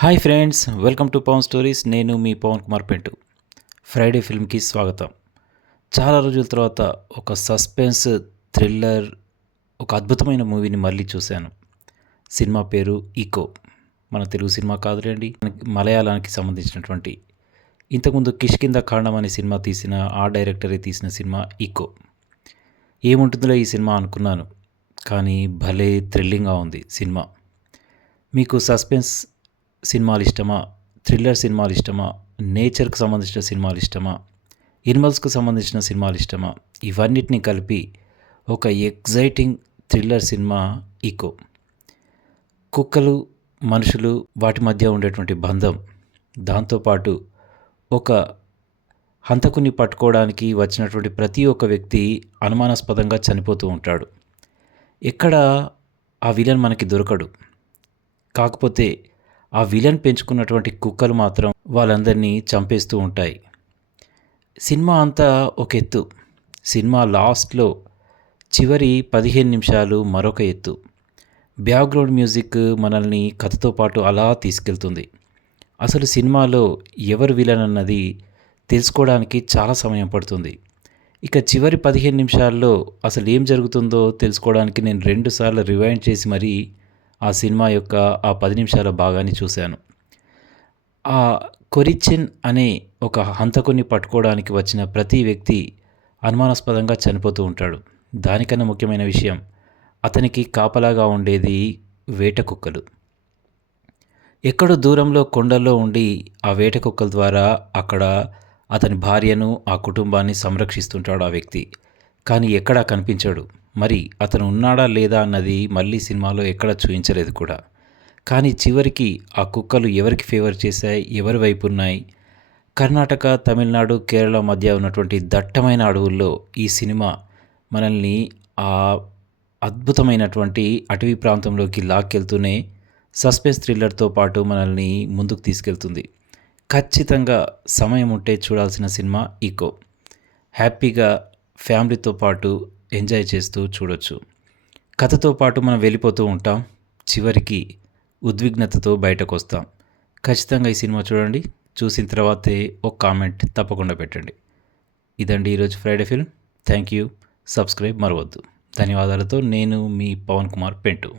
Hi friends, welcome to Pavan stories. నేను మీ Pavan Kumar Pentu. Friday ఫిల్మ్కి స్వాగతం. చాలా రోజుల తర్వాత ఒక సస్పెన్స్ థ్రిల్లర్, ఒక అద్భుతమైన మూవీని మళ్ళీ చూశాను. సినిమా పేరు ఈకో. మన తెలుగు సినిమా కాదులేండి, మలయాళానికి సంబంధించినటువంటి. ఇంతకుముందు కిష్కింద కాండం అనే సినిమా తీసిన ఆ డైరెక్టరే తీసిన సినిమా ఈకో. ఏముంటుందో ఈ సినిమా అనుకున్నాను, కానీ భలే థ్రిల్లింగ్గా ఉంది సినిమా. మీకు సస్పెన్స్ సినిమాలు ఇష్టమా, థ్రిల్లర్ సినిమాలు ఇష్టమా, నేచర్కి సంబంధించిన సినిమాలు ఇష్టమా, ఎనిమల్స్కు సంబంధించిన సినిమాలు ఇష్టమా, ఇవన్నిటిని కలిపి ఒక ఎగ్జైటింగ్ థ్రిల్లర్ సినిమా ఈకో. కుక్కలు, మనుషులు, వాటి మధ్య ఉండేటువంటి బంధం, దాంతోపాటు ఒక హంతకుని పట్టుకోవడానికి వచ్చినటువంటి ప్రతి ఒక్క వ్యక్తి అనుమానాస్పదంగా చనిపోతూ ఉంటాడు. ఎక్కడ ఆ విలన్ మనకి దొరకడు. కాకపోతే ఆ విలన్ పెంచుకున్నటువంటి కుక్కలు మాత్రం వాళ్ళందరినీ చంపేస్తూ ఉంటాయి. సినిమా అంతా ఒక ఎత్తు. సినిమా లాస్ట్లో చివరి 15 నిమిషాలు మరొక ఎత్తు. బ్యాక్గ్రౌండ్ మ్యూజిక్ మనల్ని కథతో పాటు అలా తీసుకెళ్తుంది. అసలు సినిమాలో ఎవరు విలన్ అన్నది తెలుసుకోవడానికి చాలా సమయం పడుతుంది. ఇక చివరి 15 నిమిషాల్లో అసలు ఏం జరుగుతుందో తెలుసుకోవడానికి నేను 2 సార్లు రివైండ్ చేసి మరీ ఆ సినిమా యొక్క ఆ 10 నిమిషాల భాగాన్ని చూశాను. ఆ కొరిచిన్ అనే ఒక హంతకుని పట్టుకోవడానికి వచ్చిన ప్రతి వ్యక్తి అనుమానాస్పదంగా చనిపోతూ ఉంటాడు. దానికన్నా ముఖ్యమైన విషయం, అతనికి కాపలాగా ఉండేది వేట కుక్కలు. ఎక్కడో దూరంలో కొండల్లో ఉండి ఆ వేట కుక్కల ద్వారా అక్కడ అతని భార్యను, ఆ కుటుంబాన్ని సంరక్షిస్తుంటాడు ఆ వ్యక్తి. కానీ ఎక్కడా కనిపించాడు. మరి అతను ఉన్నాడా లేదా అన్నది మళ్ళీ సినిమాలో ఎక్కడ చూపించలేదు కూడా. కానీ చివరికి ఆ కుక్కలు ఎవరికి ఫేవర్ చేశాయి, ఎవరి వైపు ఉన్నాయి? కర్ణాటక, తమిళనాడు, కేరళ మధ్య ఉన్నటువంటి దట్టమైన అడవుల్లో ఈ సినిమా మనల్ని ఆ అద్భుతమైనటువంటి అటవీ ప్రాంతంలోకి లాక్కెళ్తూనే సస్పెన్స్ థ్రిల్లర్తో పాటు మనల్ని ముందుకు తీసుకెళ్తుంది. ఖచ్చితంగా సమయం ఉంటే చూడాల్సిన సినిమా ఈకో. హ్యాపీగా ఫ్యామిలీతో పాటు ఎంజాయ్ చేస్తూ చూడొచ్చు. కథతో పాటు మనం వెళ్ళిపోతూ ఉంటాం, చివరికి ఉద్విగ్నతతో బయటకు వస్తాం. ఖచ్చితంగా ఈ సినిమా చూడండి. చూసిన తర్వాతే ఒక కామెంట్ తప్పకుండా పెట్టండి. ఇదండి ఈరోజు Friday film. Thank you. Subscribe మరవద్దు. ధన్యవాదాలతో నేను మీ పవన్ కుమార్ పెంటు.